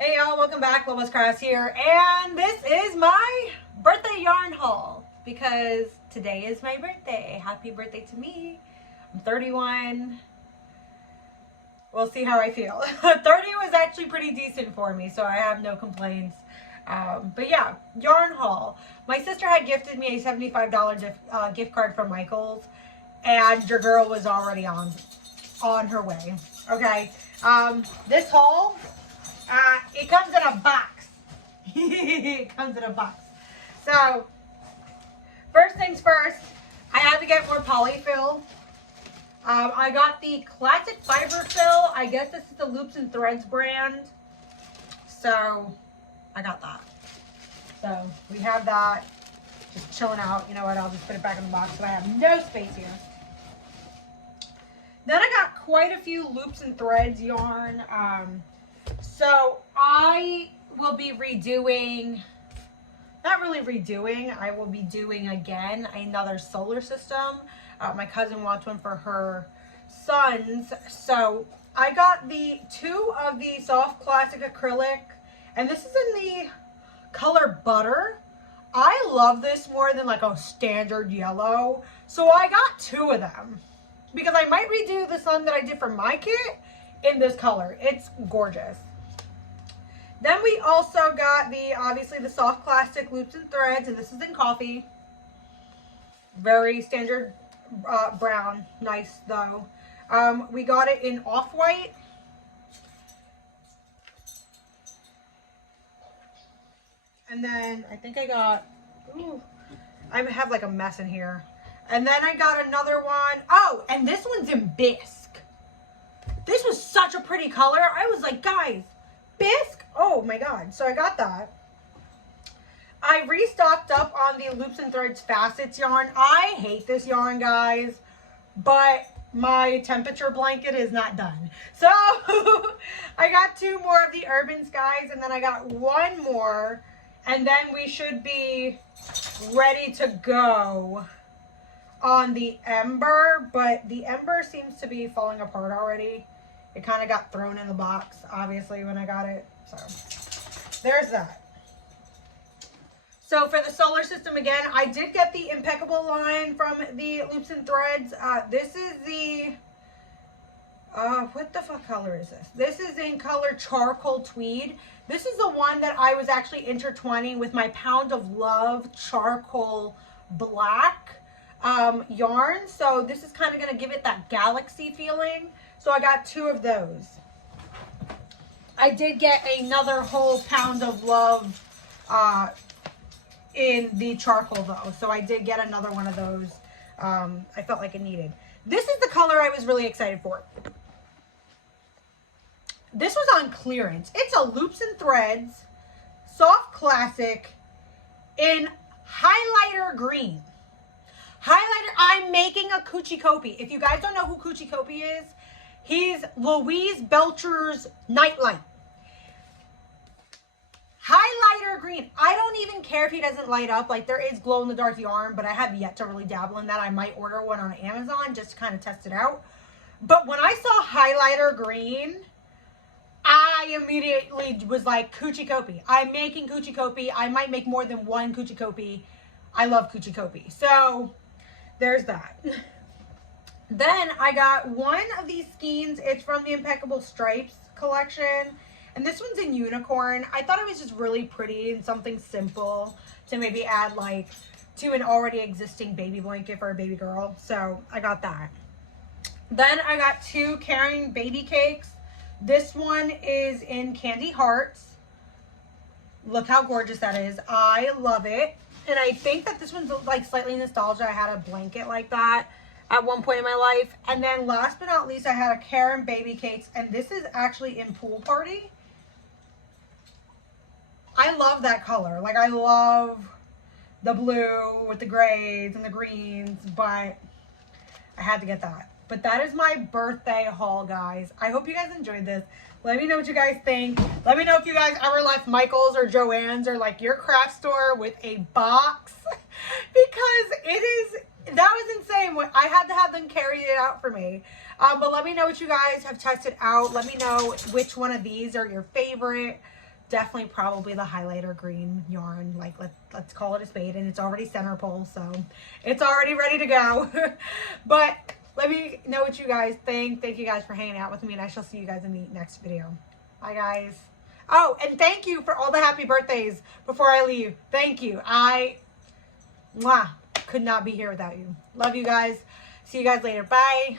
Hey y'all, welcome back. Lois Crafts here, and this is my birthday yarn haul because today is my birthday. Happy birthday to me. I'm 31. We'll see how I feel. 30 was actually pretty decent for me, so I have no complaints. But yeah, yarn haul. My sister had gifted me a $75 gift card from Michael's, and your girl was already on her way. Okay, this haul. It comes in a box. It comes in a box. So, first things first, I had to get more polyfill. I got the classic fiber fill. I guess this is the Loops and Threads brand. So, I got that. So, we have that just chilling out. You know what? I'll just put it back in the box so I have no space here. Then I got quite a few Loops and Threads yarn. So I will be redoing, not really redoing, I will be doing again another solar system. My cousin wants one for her sons. So I got the two of the soft classic acrylic, and this is in the color butter. I love this more than like a standard yellow. So I got two of them because I might redo the one that I did for my kit in this color. It's gorgeous. Then we also got obviously the soft classic Loops and Threads, and this is in coffee. Very standard brown, nice though. We got it in off-white. And then I think I got, I have like a mess in here. And then I got another one. Oh, and this one's in bisque. This was such a pretty color. I was like, guys, bisque? Oh my god. So I got that. I restocked up on the Loops and Threads Facets yarn. I hate this yarn, guys, but my temperature blanket is not done. So I got two more of the Urban Skies, and then I got one more, and then we should be ready to go on the Ember, but the Ember seems to be falling apart already. It kind of got thrown in the box, obviously, when I got it. So there's that. So for the solar system, again, I did get the Impeccable line from the Loops and Threads. This is the, what the fuck color is this? This is in color Charcoal Tweed. This is the one that I was actually intertwining with my Pound of Love Charcoal Black yarn. So this is kind of going to give it that galaxy feeling. So I got two of those. I did get another whole Pound of Love in the charcoal though. So I did get another one of those. I felt like it needed. This is the color I was really excited for. This was on clearance. It's a Loops and Threads Soft Classic in highlighter green. Highlighter, I'm making a Coochie Copy. If you guys don't know who Coochie Copy is, he's Louise Belcher's Nightlight. Highlighter green. I don't even care if he doesn't light up. Like, there is glow in the dark yarn, but I have yet to really dabble in that. I might order one on Amazon just to kind of test it out. But when I saw highlighter green, I immediately was like, Coochie Copy. I'm making Coochie Copy. I might make more than one Coochie Copy. I love Coochie Copy. So there's that. Then I got one of these skeins. It's from the Impeccable Stripes collection. And this one's in unicorn. I thought it was just really pretty and something simple to maybe add like to an already existing baby blanket for a baby girl. So I got that. Then I got two Caring Baby Cakes. This one is in Candy Hearts. Look how gorgeous that is. I love it. And I think that this one's like slightly nostalgia. I had a blanket like that at one point in my life. And then last but not least, I had a Karen Baby Cakes, and this is actually in Pool Party. I love that color. Like, I love the blue with the grays and the greens, but I had to get that. But that is my birthday haul, guys. I hope you guys enjoyed this. Let me know what you guys think. Let me know if you guys ever left Michael's or Joann's or like your craft store with a box, because it is, that was insane. I had to have them carry it out for me. But let me know what you guys have tested out. Let me know which one of these are your favorite. definitely probably the highlighter green yarn. Like, let's call it a spade, and it's already center pole, so it's already ready to go. But let me know what you guys think. Thank you guys for hanging out with me, and I shall see you guys in the next video. Bye, guys. Oh, and thank you for all the happy birthdays before I leave. Thank you. I could not be here without you. Love you guys. See you guys later. Bye.